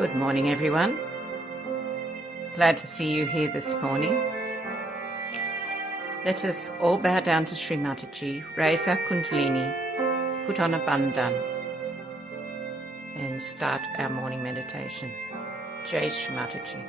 Good morning, everyone. Glad to see you here this morning. Let us all bow down to Shri Mataji, raise our Kundalini, put on a bandhan, and start our morning meditation. Jai Shri Mataji.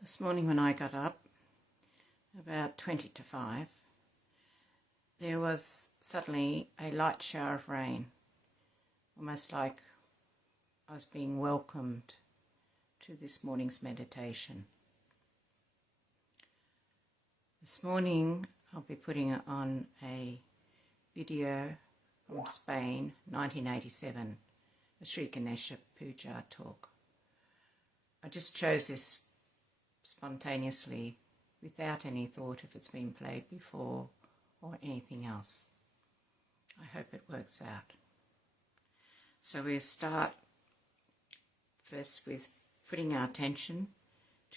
This morning when I got up, about 20 to 5, there was suddenly a light shower of rain, almost like I was being welcomed to this morning's meditation. This morning I'll be putting on a video from Spain, 1987, a Sri Ganesha Puja talk. I just chose this spontaneously, without any thought if it's been played before or anything else. I hope it works out. So we'll start first with putting our attention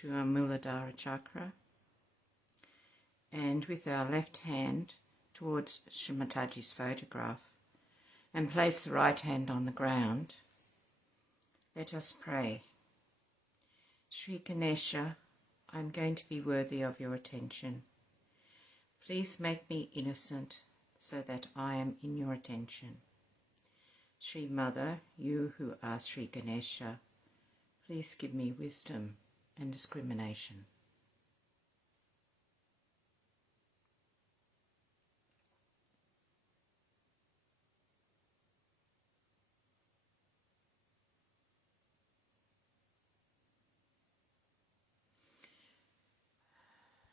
to our Muladhara chakra, and with our left hand towards Shri Mataji's photograph, and place the right hand on the ground. Let us pray. Shri Ganesha, I am going to be worthy of your attention. Please make me innocent so that I am in your attention. Shri Mother, you who are Shri Ganesha, Please give me wisdom and discrimination.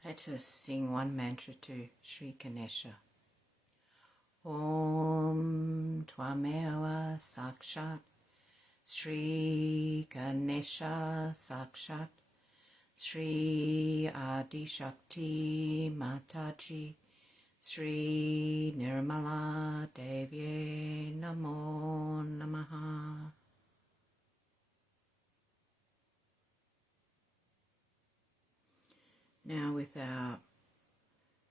Let us sing one mantra to Shri Ganesha. Om Tvameva Sakshat Shri Ganesha Sakshat Shri Adi Shakti Mataji Shri Nirmala Devi Namo Namaha. Now with our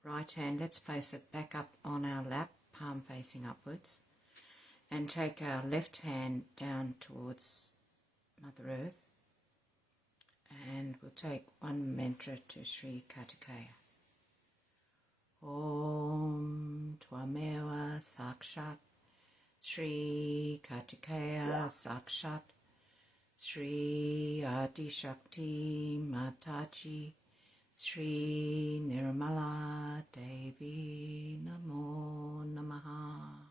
right hand, let's place it back up on our lap, palm facing upwards, and take our left hand down towards Mother Earth, and we'll take one mantra to Shri Kartikeya. Om Tvameva Sakshat Shri Kartikeya Sakshat Shri Adi Shakti Mataji Shri Nirmala Devi Namo Namaha.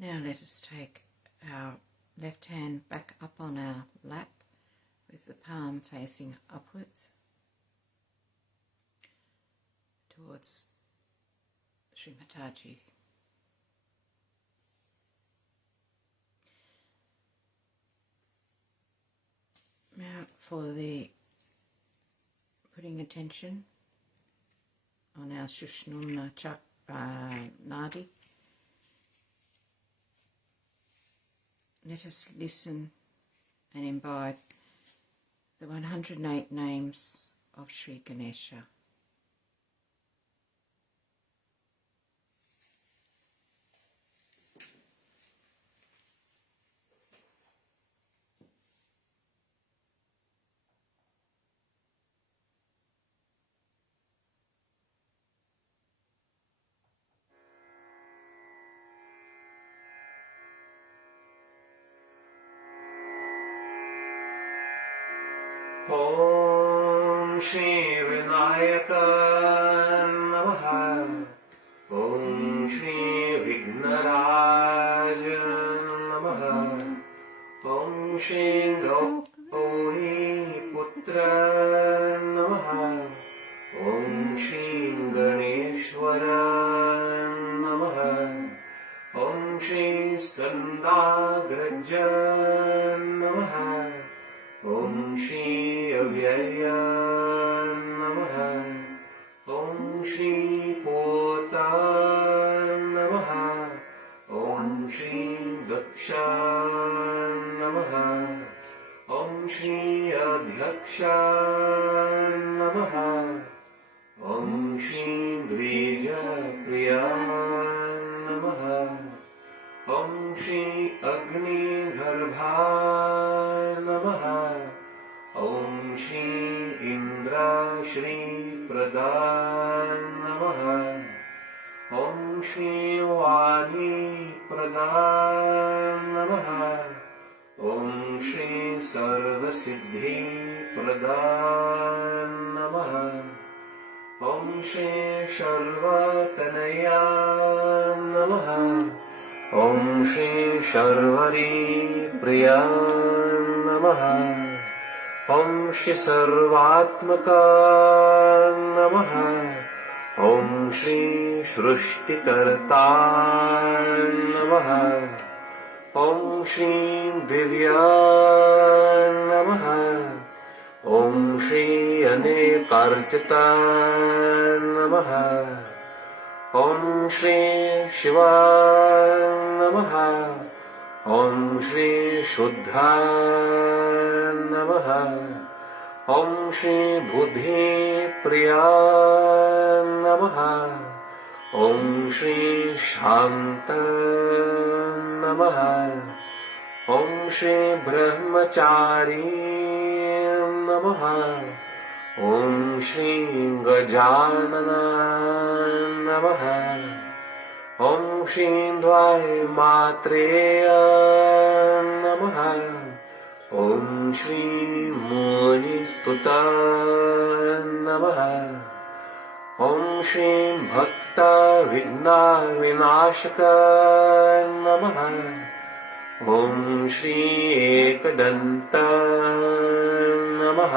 Now let us take our left hand back up on our lap with the palm facing upwards towards Shri Mataji. Now for the putting attention on our Shushmana Nadi. Let us listen and imbibe the 108 names of Shri Ganesha. Om Shri Vinayaka Namaha. Om Shri Vignaraj Namaha. Om Shri Gauri Putra Namaha. Om Shri Ganeshwara Namaha. Om Shri Skandagraja Namaha. Om Shri Avyaya Namaha. Om Shri Pota Namaha. Om Shri Daksha Namaha. Om Shri Adhyaksha Namaha. Om Shri Dvija Priya Namaha. Om Shri Agni Garbha Namaha. Om Shri Indra Shri Pradan Namaha. Om Shri Vani Pradan Namaha. Om Shri Sarva Siddhi Pradan Namaha. Om Shri Sharva Tanaya Namaha. Om Shri Sharvari Priya Namaha. Om Shri Sarvatmaka Namaha. Om Shri Shrishtikarta Namaha. Om Shri Divya Namaha. Om Shri Anekarchita Namaha. Om Shri Shiva Namaha. Om Shri Shuddha Namaha. ॐ श्री बुद्धिप्रिया नमः ॐ श्री शान्त नमः ॐ श्री ब्रह्मचारी नमः ॐ श्री गजानन नमः ॐ श्री द्वाय मात्रेय नमः ॐ श्री मुनिस्तुता नमः ॐ श्री भक्तविघ्नविनाशक नमः ॐ श्री एकदन्त नमः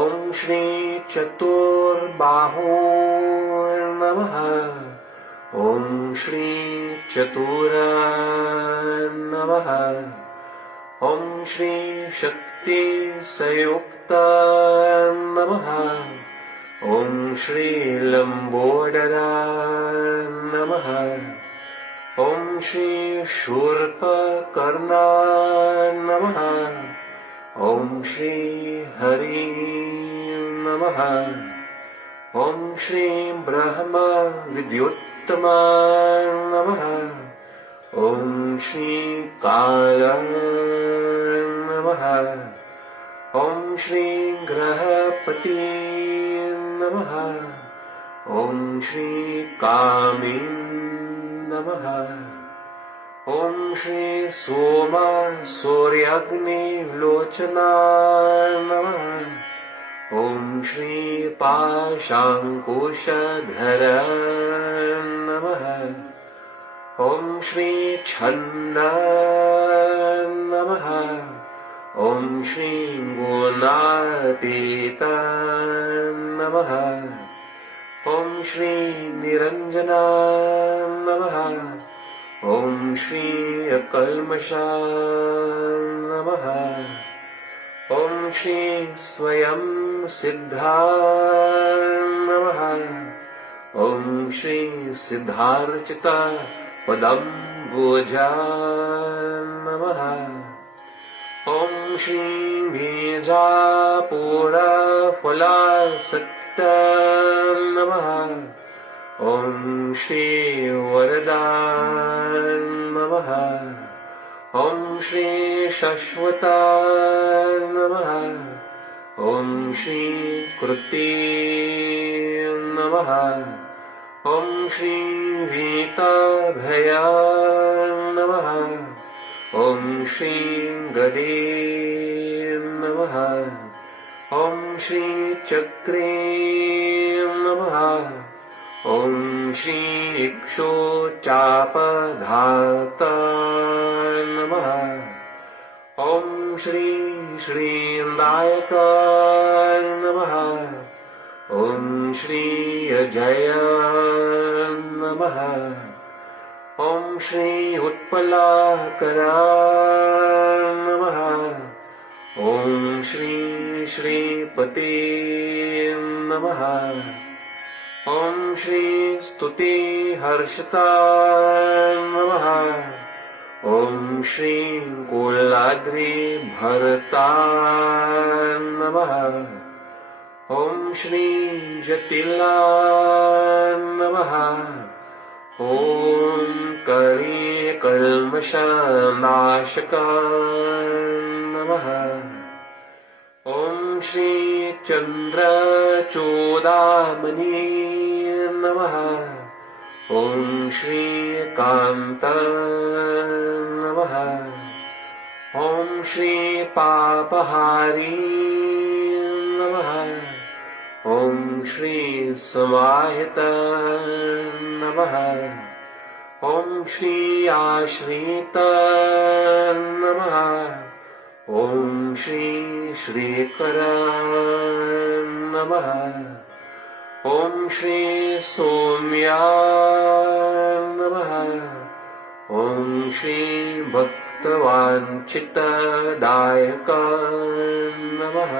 ॐ श्री चतुर्बाहो नमः ॐ श्री चतुर नमः ॐ श्री शक्तिसंयुक्त नमः ॐ श्री लम्बोदर नमः ॐ श्री शूर्पकर्ण नमः ॐ श्री हरि नमः ॐ श्री ब्रह्म विद्युत्तम नमः ॐ श्री काल नमः ॐ श्री ग्रहपति नमः ॐ श्री कामी नमः ॐ श्री सोम सूर्याग्निलोचना नमः ॐ श्री पाशाङ्कुशधर नमः ॐ श्री छन्न नमः ॐ श्री गुणातीत नमः ॐ श्री निरञ्जन नमः ॐ श्री अकल्मष नमः ॐ श्री स्वयं सिद्धा नमः ॐ श्री सिद्धार्चित पदम्बुजा नमः ॐ श्री बीजापुरफलासक्त नमः ॐ श्री वरदा नमः ॐ श्री शाश्वत नमः ॐ श्री कृति नमः ॐ श्री वीताभय नमः ॐ श्री गदे नमः ॐ श्री चक्रे नमः ॐ श्री इक्षुचापधात नमः ॐ श्री श्रीनायक नमः ॐ श्री अजय नमः ॐ श्री उत्पलाकर नमः ॐ श्री श्रीपते नमः ॐ श्री स्तुतिहर्षता नमः ॐ श्री कुलाद्रिभरता नमः ॐ श्री जटिला नमः ॐ कलिकल्मषनाशक नमः ॐ श्री चन्द्रचूडामणि नमः ॐ श्री कान्त नमः ॐ श्री पापहारी नमः ॐ श्री समाहित नमः ॐ श्री आश्रित नमः ॐ श्री श्रीकर नमः ॐ श्री सौम्या नमः ॐ श्री भक्तवाञ्छितदायक नमः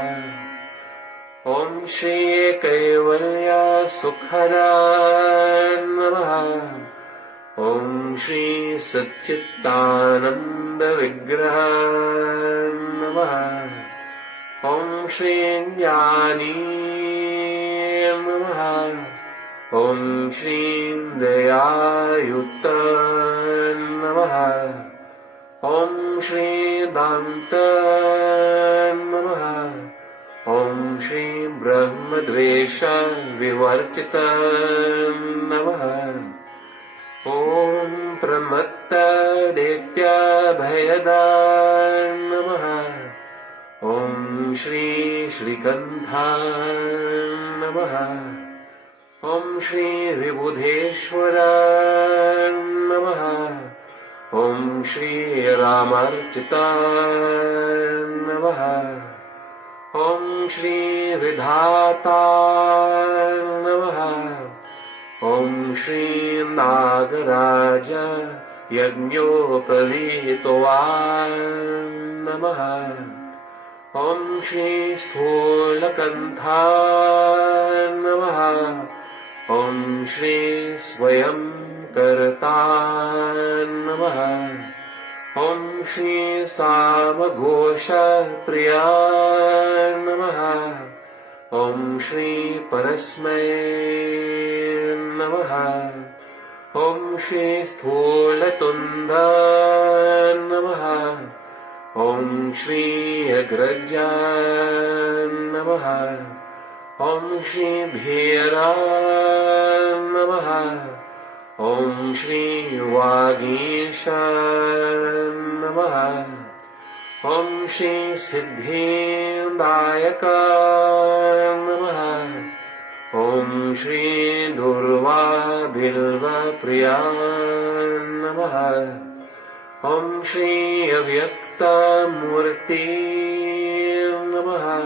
ॐ श्री कैवल्य सुखद नमः ॐ श्री सच्चिदानन्द विग्रह नमः Om Shri Jnani Namaha. Om Shri Dayayutta Namaha. Om Shri Danta Namaha. Om Shri Brahmadvesha Vivarchita Namaha. Om Pramatta Detya Bhayada Namaha. Om Shri Shrikantha Namaha. Om Shri Vibhudeshwara Namaha. Om Shri Ramarchita Namaha. Om Shri Vidhata Namaha. Om Shri Nagaraja Yagnopalitoa Namaha. Om Shri Stholakantha Namaha. Om Shri Swayam Karta Namaha. Om Shri Samagosha Priya Namaha. Om Shri Parasmay Namaha. Om Shri Stholatunda Namaha. Om Shri Agraja Namaha. Om Shri Bhira Namaha. Om Shri Vagisha Namaha. Om Shri Siddhindayaka Namaha. Om Shri Durva Bilva Priya Namaha. Om Shri Avyakta Murti Namaha.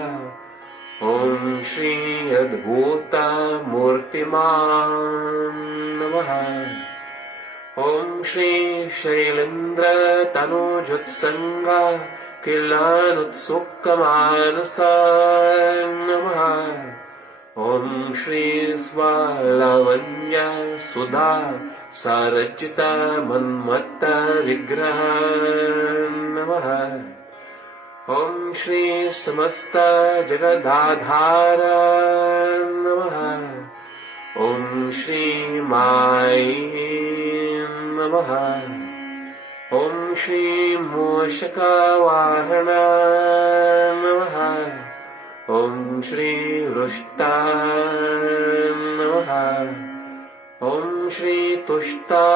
Om Shri Adbhuta Murtiman Namaha. Om Shri Shailendra Tanujutsanga Kilanutsukkamanasa Namaha. Om Shri Svalavanya Sudha Sarajita Manmatta Vigraha Namaha. Om Shri Samasta Jagadadhara Namaha. Om Shri Mai Namaha. Om Shri Moshaka Vahana Namaha. Om Shri Rushta Namaha. Om Shri Tushta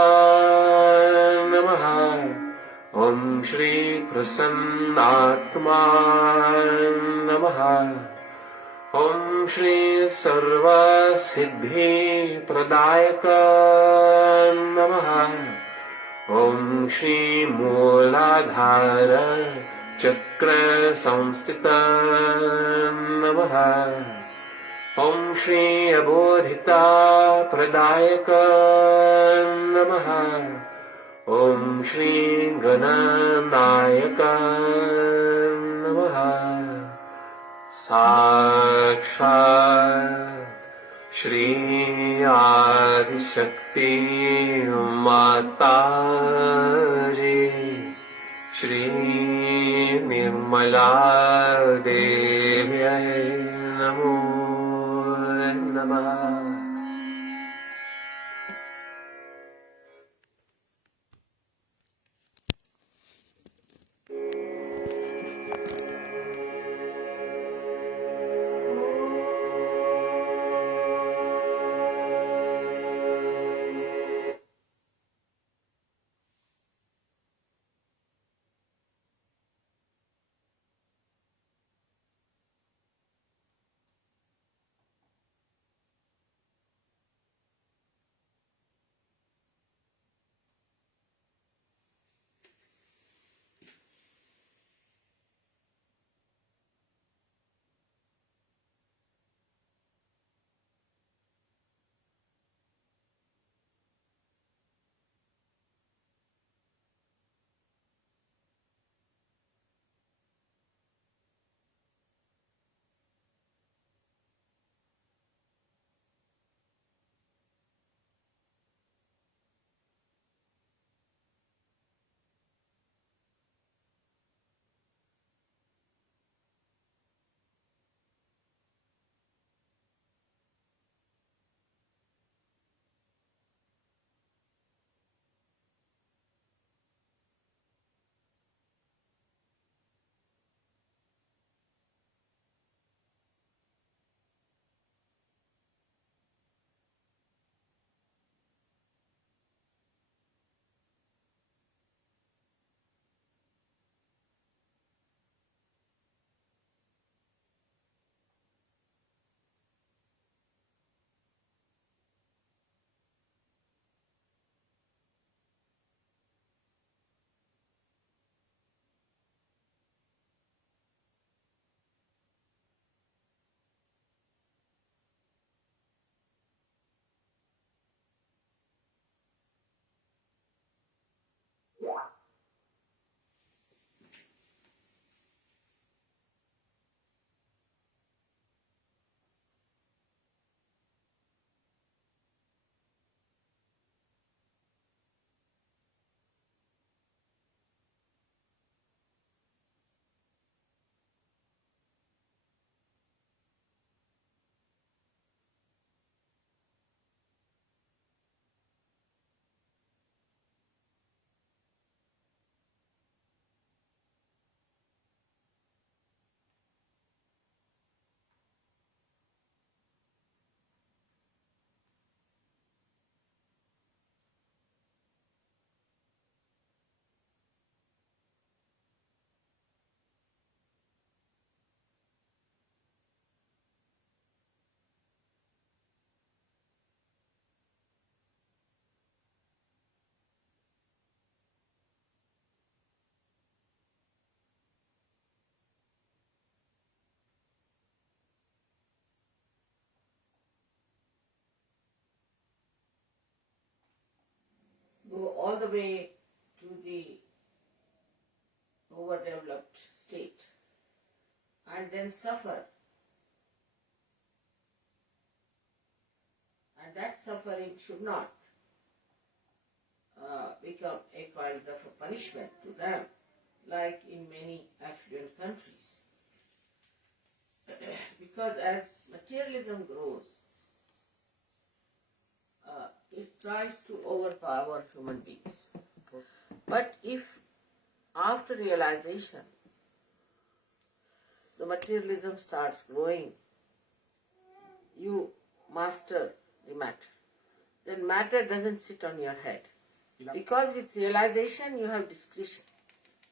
Namaha. Om Shri Prasannatma Namaha. Om Shri Sarva Siddhi Pradayaka Namaha. Om Shri Mooladhara Chakra Samstita Namaha. Om Shri Abodhita Pradayaka Namaha. Om Shri Gananayaka Namaha. Sakshat Shri Adi Shakti Mataji Shri Nirmala Devyai Namo Namah. way to the overdeveloped state and then suffer. And that suffering should not become a kind of a punishment to them, like in many affluent countries. Because as materialism grows, it tries to overpower human beings. But if after realization the materialism starts growing, you master the matter, then matter doesn't sit on your head. Because with realization you have discretion.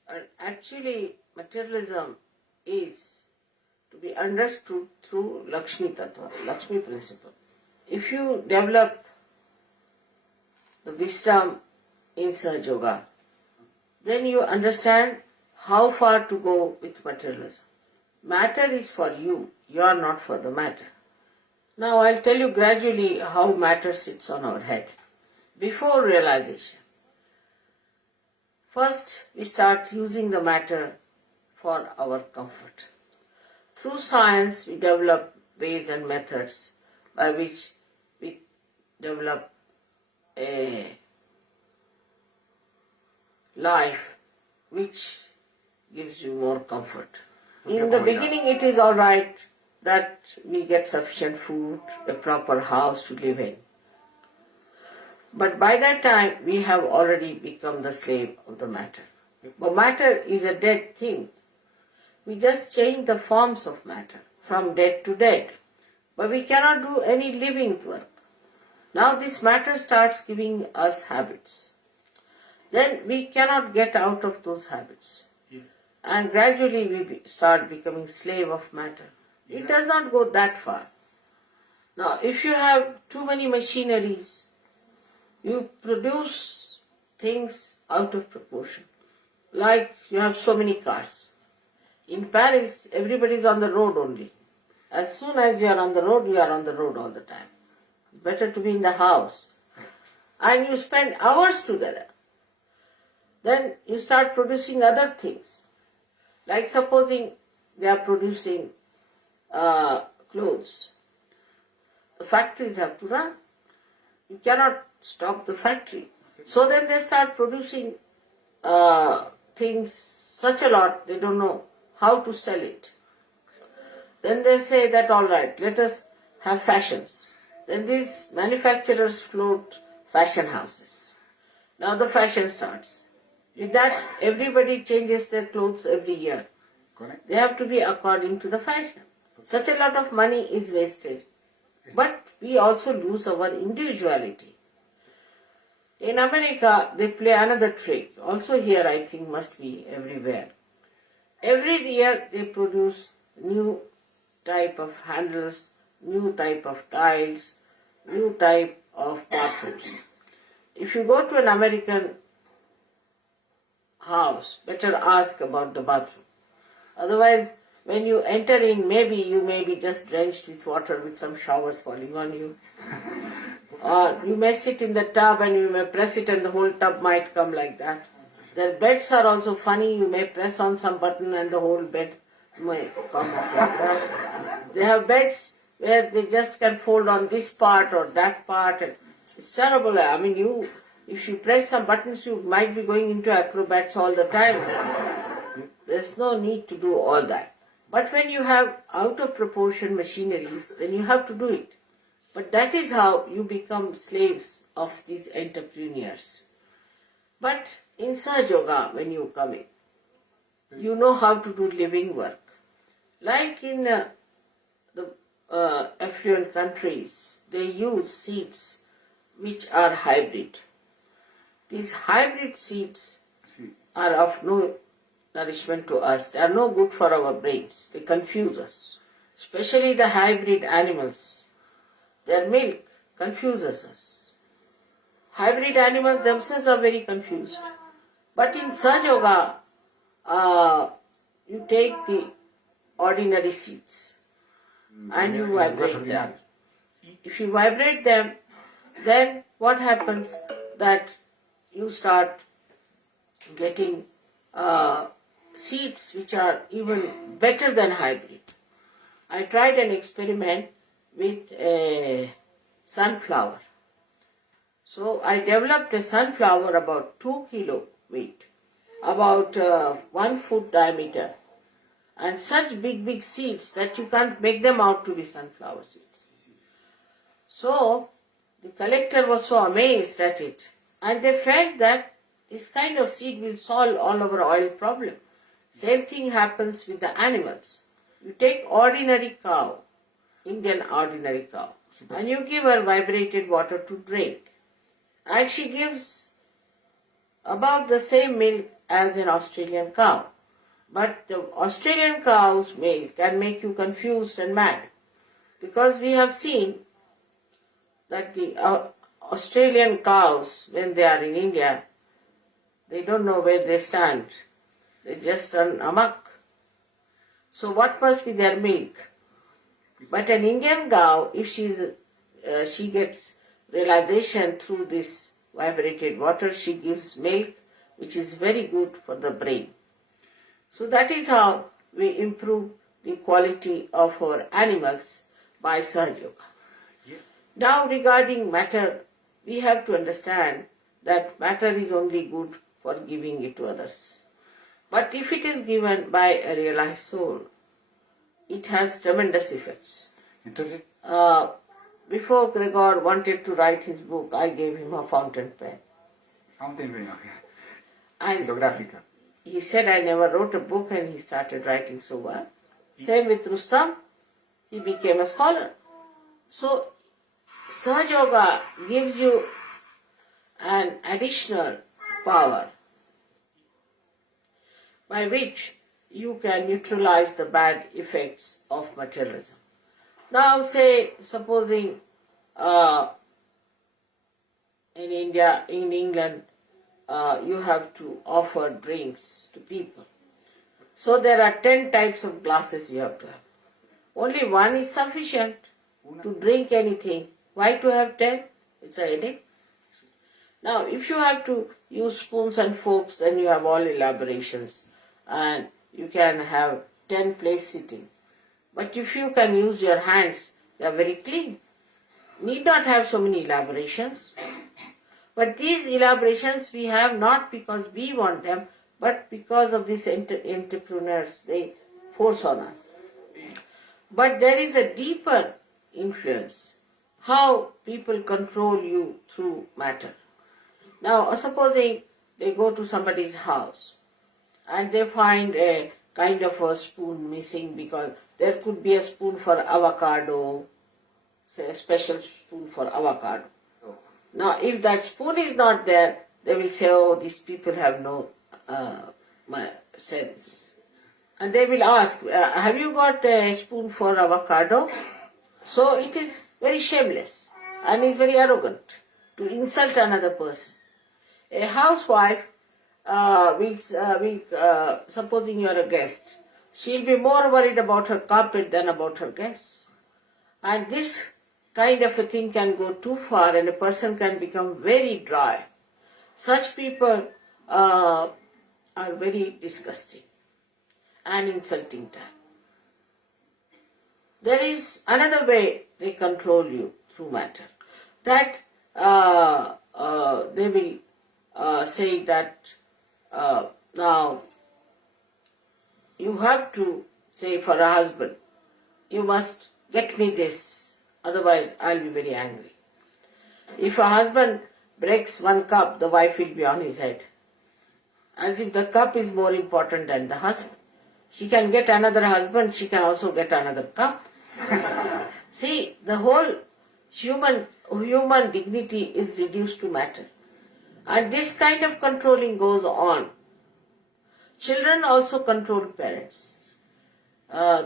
And actually materialism is to be understood through Lakshmi Tattva, Lakshmi principle. If you develop the wisdom in Sahaja Yoga, then you understand how far to go with materialism. Matter is for you, you are not for the matter. Now I'll tell you gradually how matter sits on our head. Before realization, first we start using the matter for our comfort. Through science we develop ways and methods by which we develop a life which gives you more comfort. In the beginning it is all right that we get sufficient food, a proper house to live in. But by that time we have already become the slave of the matter. But matter is a dead thing. We just change the forms of matter from dead to dead. But we cannot do any living work. Now this matter starts giving us habits. Then we cannot get out of those habits. And gradually we start becoming slave of matter. It does not go that far. Now if you have too many machineries, you produce things out of proportion. Like you have so many cars. In Paris, everybody is on the road only. As soon as you are on the road, you are on the road all the time. Better to be in the house. And you spend hours together. Then you start producing other things. Like supposing they are producing clothes. The factories have to run. You cannot stop the factory. So then they start producing things such a lot, they don't know how to sell it. Then they say that all right, let us have fashions. Then these manufacturers float fashion houses. Now the fashion starts. With that, everybody changes their clothes every year. Correct. They have to be according to the fashion. Such a lot of money is wasted. But we also lose our individuality. In America, they play another trick. Also here, I think, must be everywhere. Every year, they produce new type of handles, new type of tiles, new type of bathrooms. If you go to an American house, better ask about the bathroom. Otherwise, when you enter in, maybe you may be just drenched with water with some showers falling on you. Or you may sit in the tub and you may press it and the whole tub might come like that. Their beds are also funny. You may press on some button and the whole bed may come up like that. They have beds where they just can fold on this part or that part. It's terrible. I mean, if you press some buttons, you might be going into acrobats all the time. There's no need to do all that. But when you have out of proportion machineries, then you have to do it. But that is how you become slaves of these entrepreneurs. But in Sahaja Yoga, when you come in, you know how to do living work. Like in the affluent countries, they use seeds which are hybrid. These hybrid seeds are of no nourishment to us. They are no good for our brains. They confuse us. Especially the hybrid animals. Their milk confuses us. Hybrid animals themselves are very confused. But in Sahaja Yoga, you take the ordinary seeds and you vibrate them. If you vibrate them, then what happens that you start getting seeds which are even better than hybrid. I tried an experiment with a sunflower. So I developed a sunflower about 2 kilo weight, about 1 foot diameter, and such big seeds that you can't make them out to be sunflower seeds. So the collector was so amazed at it, and they felt that this kind of seed will solve all our oil problem. Same thing happens with the animals. You take ordinary cow, Indian ordinary cow, and you give her vibrated water to drink, and she gives about the same milk as an Australian cow. But the Australian cow's milk can make you confused and mad, because we have seen that the Australian cows, when they are in India, they don't know where they stand. They just run amok. So what must be their milk? But an Indian cow, if she gets realization through this vibrated water, she gives milk which is very good for the brain. So that is how we improve the quality of our animals by Sahaja Yoga. Now regarding matter, we have to understand that matter is only good for giving it to others. But if it is given by a realized soul, it has tremendous effects. Entonces, Before Gregor wanted to write his book, I gave him a fountain pen. fountain pen, And xilográfica. he said, I never wrote a book, and he started writing so well. Same with Rustam, he became a scholar. So, Sahaja Yoga gives you an additional power by which you can neutralize the bad effects of materialism. Now say, supposing in India, in England, you have to offer drinks to people. So there are 10 types of glasses you have to have. Only one is sufficient to drink anything. Why to have 10? It's a headache. Now, if you have to use spoons and forks, then you have all elaborations, and you can have 10 place sitting. But if you can use your hands, they are very clean. Need not have so many elaborations. But these elaborations we have not because we want them, but because of these entrepreneurs, they force on us. But there is a deeper influence, how people control you through matter. Now, supposing they go to somebody's house and they find a kind of a spoon missing, because there could be a spoon for avocado, say a special spoon for avocado. Now, if that spoon is not there, they will say, oh, these people have no sense. And they will ask, have you got a spoon for avocado? So it is very shameless and is very arrogant to insult another person. A housewife supposing you are a guest, she'll be more worried about her carpet than about her guests. And this kind of a thing can go too far, and a person can become very dry. Such people are very disgusting and insulting time. There is another way they control you through matter. That they will say that now you have to say for a husband, you must get me this, otherwise I'll be very angry. If a husband breaks one cup, the wife will be on his head, as if the cup is more important than the husband. She can get another husband, she can also get another cup. See, the whole human dignity is reduced to matter. And this kind of controlling goes on. Children also control parents.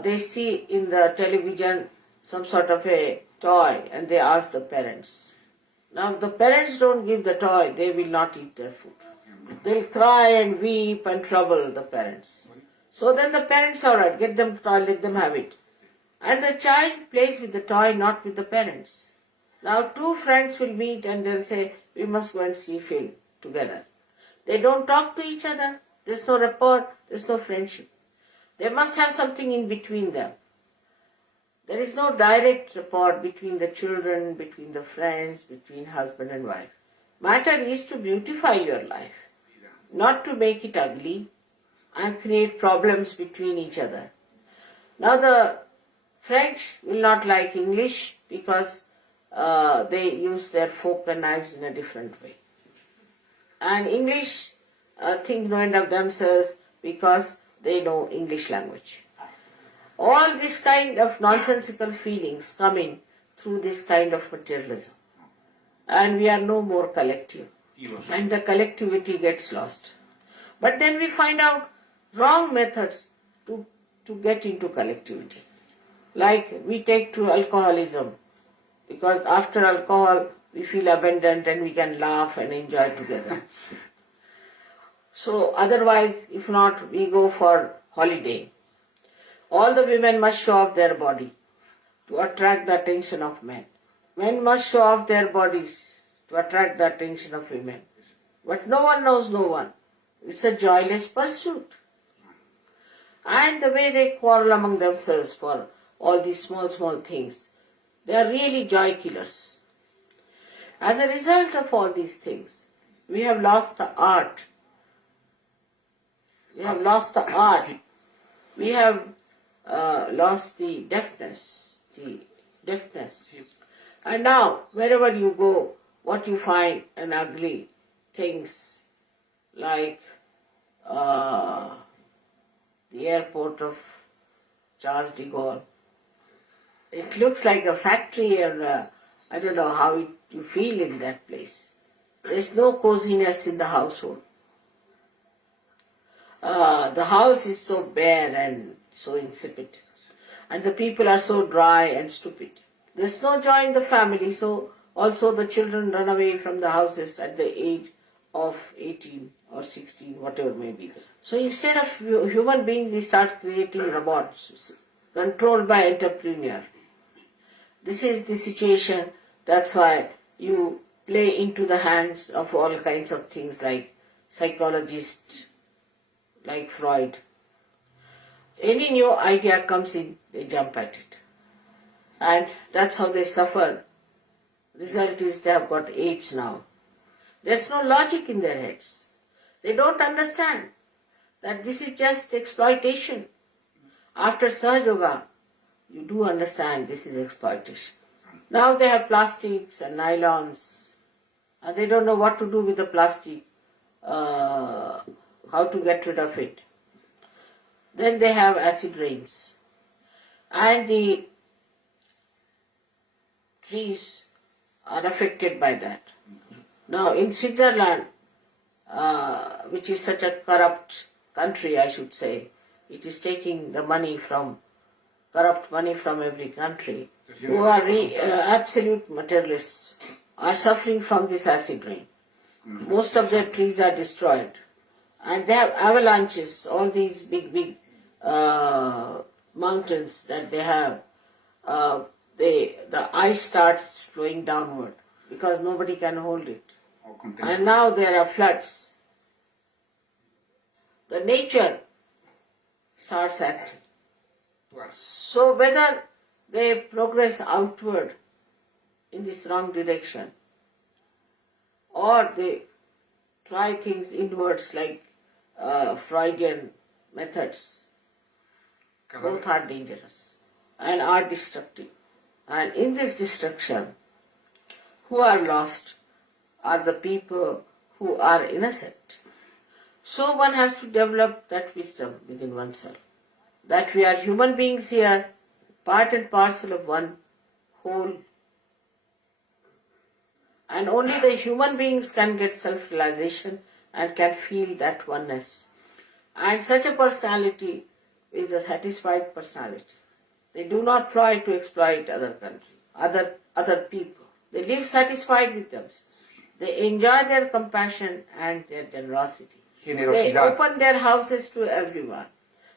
They see in the television some sort of a toy and they ask the parents. Now, if the parents don't give the toy, they will not eat their food. They'll cry and weep and trouble the parents. So then the parents, all right, get them toy, let them have it. And the child plays with the toy, not with the parents. Now, two friends will meet and they'll say, we must go and see film together. They don't talk to each other. There's no rapport. There's no friendship. They must have something in between them. There is no direct rapport between the children, between the friends, between husband and wife. Matter is to beautify your life, not to make it ugly and create problems between each other. Now the French will not like English because they use their fork and knives in a different way. And English think no end of themselves because they know English language. All this kind of nonsensical feelings come in through this kind of materialism. And we are no more collective. And the collectivity gets lost. But then we find out wrong methods to get into collectivity. Like we take to alcoholism, because after alcohol we feel abandoned and we can laugh and enjoy together. So otherwise, if not, we go for holiday. All the women must show off their body to attract the attention of men. Men must show off their bodies to attract the attention of women. But no one knows no one. It's a joyless pursuit. And the way they quarrel among themselves for all these small things, they are really joy killers. As a result of all these things, we have lost the art. We have lost the art. We have lost the deafness. And now, wherever you go, what you find an ugly things like the airport of Charles de Gaulle. It looks like a factory, and I don't know how you feel in that place. There's no coziness in the household. The house is so bare and so insipid. And the people are so dry and stupid. There's no joy in the family, so also the children run away from the houses at the age of 18 or 16, whatever may be. So instead of human beings, we start creating robots controlled by entrepreneur. This is the situation. That's why you play into the hands of all kinds of things like psychologists, like Freud. Any new idea comes in, they jump at it. And that's how they suffer. Result is they have got AIDS now. There's no logic in their heads. They don't understand that this is just exploitation. After Sahaja, you do understand this is exploitation. Now they have plastics and nylons, and they don't know what to do with the plastic, how to get rid of it. Then they have acid rains. And the trees are affected by that. Now in Switzerland, which is such a corrupt country, I should say, it is taking the money from, corrupt money from every country, who are absolute materialists, are suffering from this acid rain. Most of their trees are destroyed. And they have avalanches, all these big mountains that they have, the ice starts flowing downward because nobody can hold it. And now there are floods. The nature starts acting. So whether they progress outward in this wrong direction or they try things inwards like Freudian methods, both are dangerous and are destructive. And in this destruction, who are lost are the people who are innocent. So one has to develop that wisdom within oneself, that we are human beings here, part and parcel of one whole. And only the human beings can get self-realization and can feel that oneness. And such a personality is a satisfied personality. They do not try to exploit other countries, other people. They live satisfied with themselves. They enjoy their compassion and their generosity. They open their houses to everyone.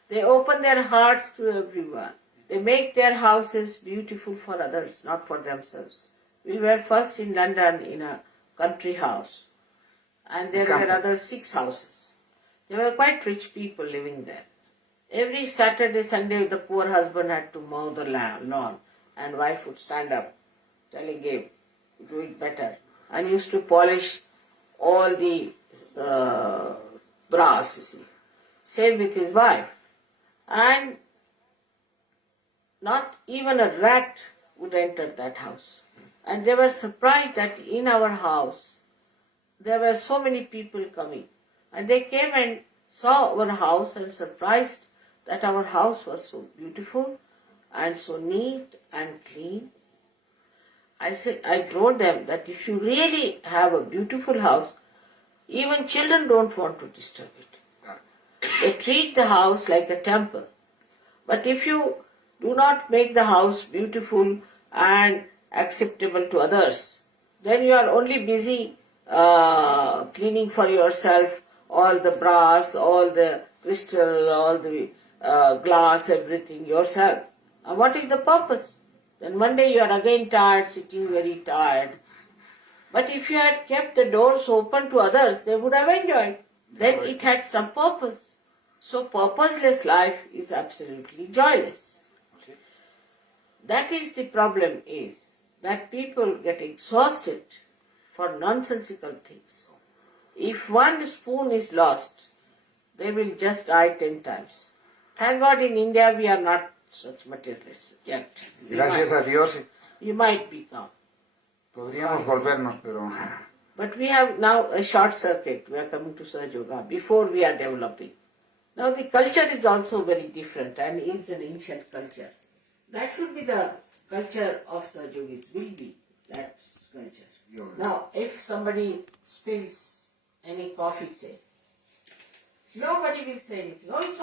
They open their hearts to everyone. They make their houses beautiful for others, not for themselves. We were first in London in a country house. and there were other 6 houses. There were quite rich people living there. Every Saturday, Sunday, the poor husband had to mow the lawn, and wife would stand up, telling him, do it better, and used to polish all the brass, you see. Same with his wife. And not even a rat would enter that house. And they were surprised that in our house there were so many people coming. And they came and saw our house and surprised that our house was so beautiful and so neat and clean. I told them that if you really have a beautiful house, even children don't want to disturb it. They treat the house like a temple. But if you do not make the house beautiful and acceptable to others, then you are only busy cleaning for yourself all the brass, all the crystal, all the glass, everything yourself. And what is the purpose? Then one day you are again tired, sitting very tired. But if you had kept the doors open to others, they would have enjoyed. Then it had some purpose. So purposeless life is absolutely joyless. That is the problem, is that people get exhausted for nonsensical things. If one spoon is lost, they will just die 10 times. Thank God in India we are not such materialists yet. Gracias a Dios We might become. podríamos volvernos, pero But we have now a short circuit. We are coming to Sahaja Yoga before we are developing. Now the culture is also very different and is an ancient culture. That should be the culture of Sahaja Yogis, will be that culture. Now if somebody spills any coffee, say, nobody will say anything. Oh, it's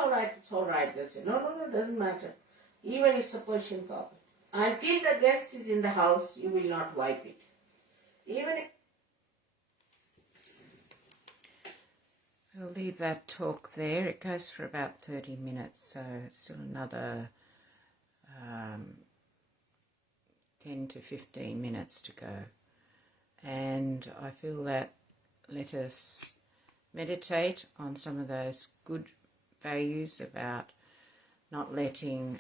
all right. They'll say, no, doesn't matter. Even if it's a Persian carpet. Until the guest is in the house, you will not wipe it. Even if We'll leave that talk there. It goes for about 30 minutes, so still another 10 to 15 minutes to go. And I feel that let us meditate on some of those good values about not letting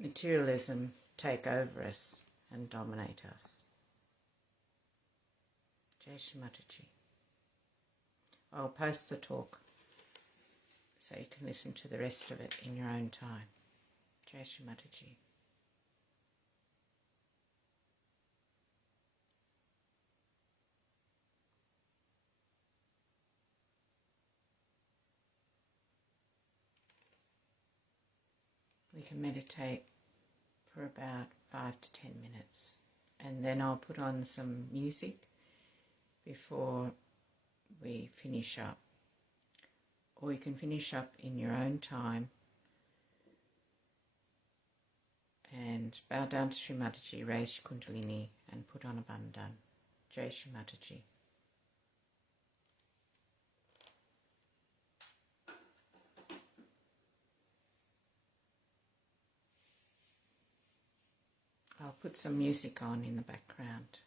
materialism take over us and dominate us. Jai Shri Mataji. I'll post the talk so you can listen to the rest of it in your own time. Jai Shri Mataji. We can meditate for about 5 to 10 minutes, and then I'll put on some music before we finish up, or you can finish up in your own time and bow down to Shri Mataji, raise your Kundalini and put on a bandhan. Jai Shri Mataji. I'll put some music on in the background.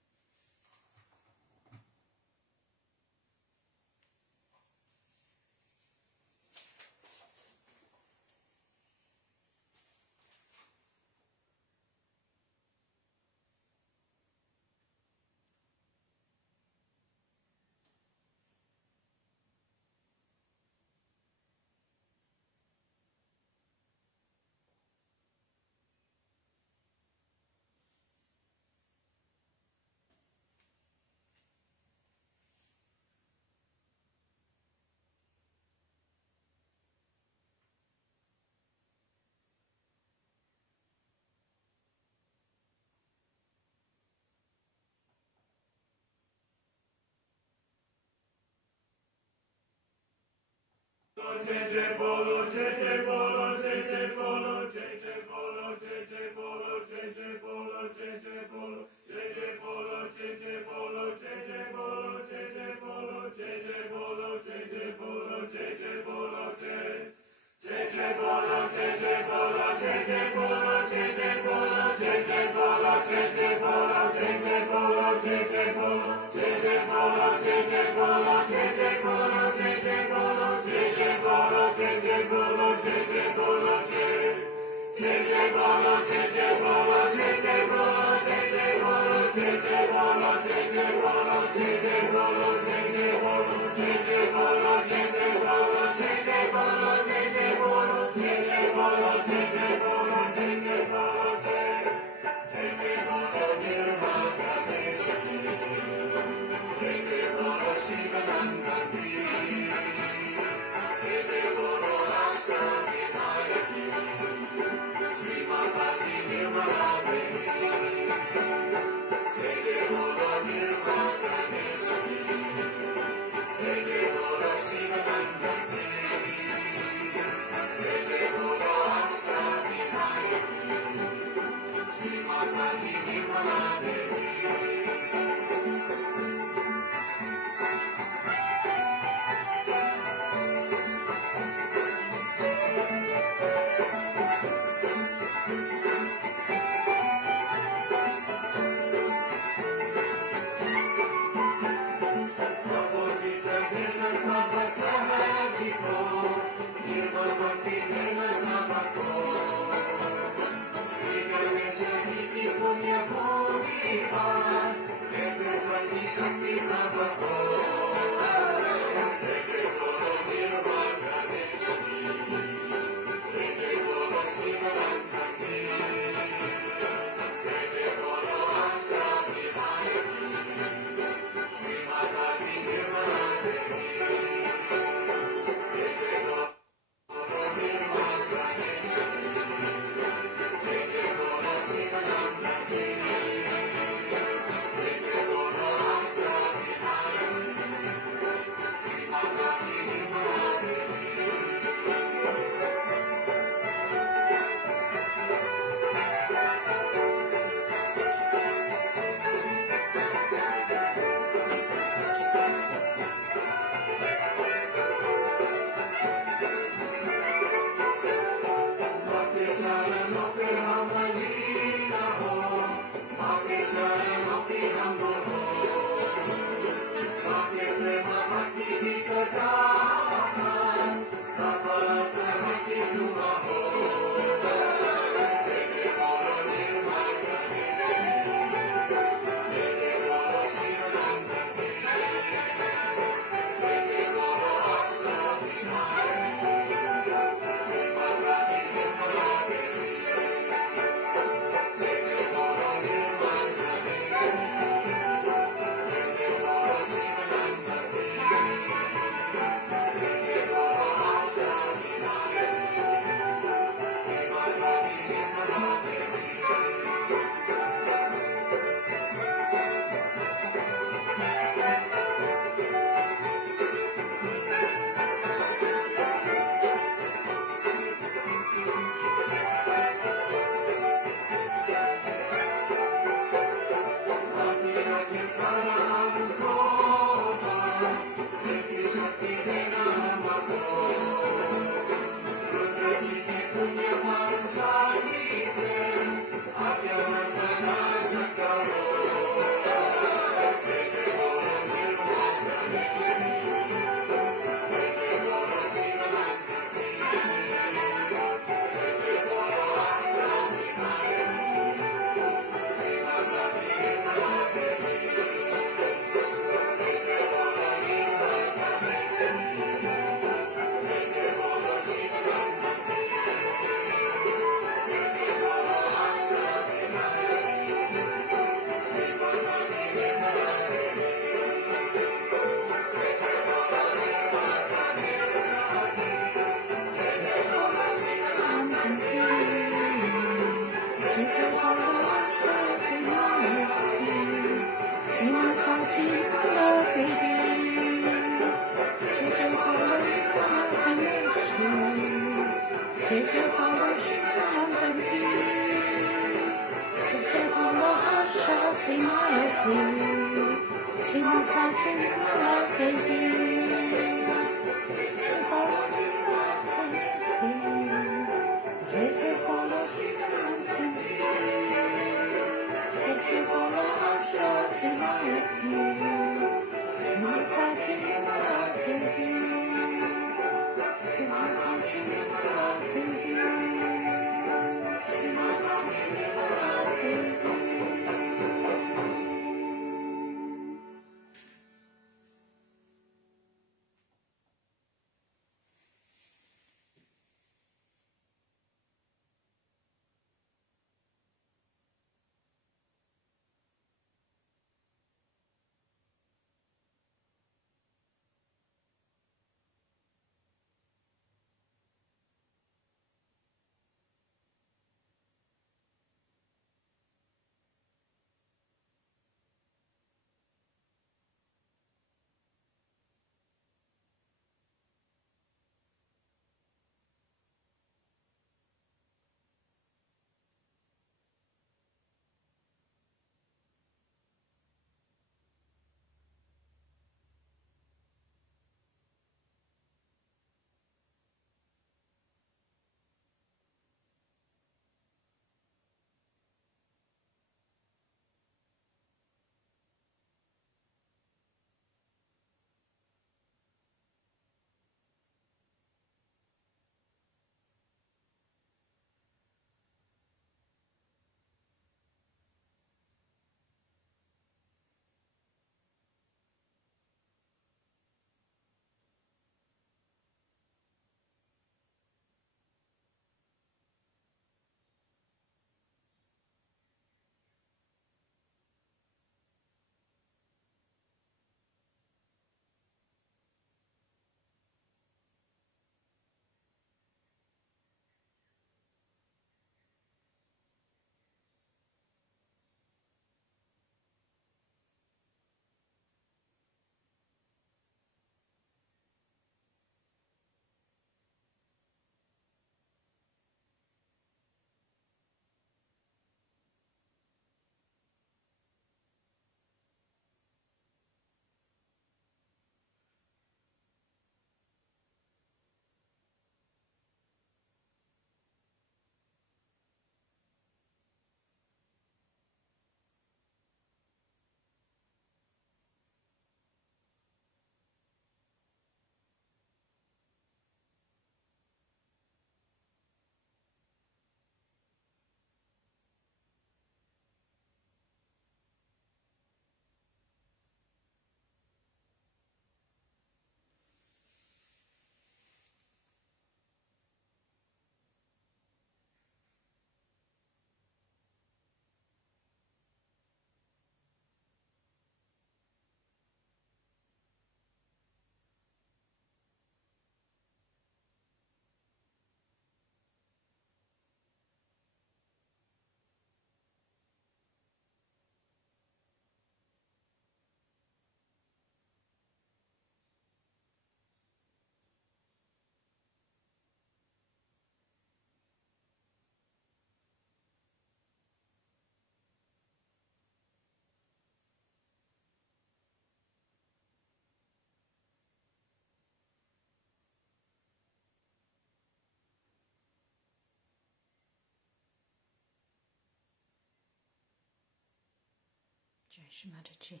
Shri Mataji.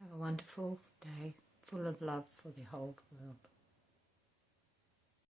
Have a wonderful day, full of love for the whole world.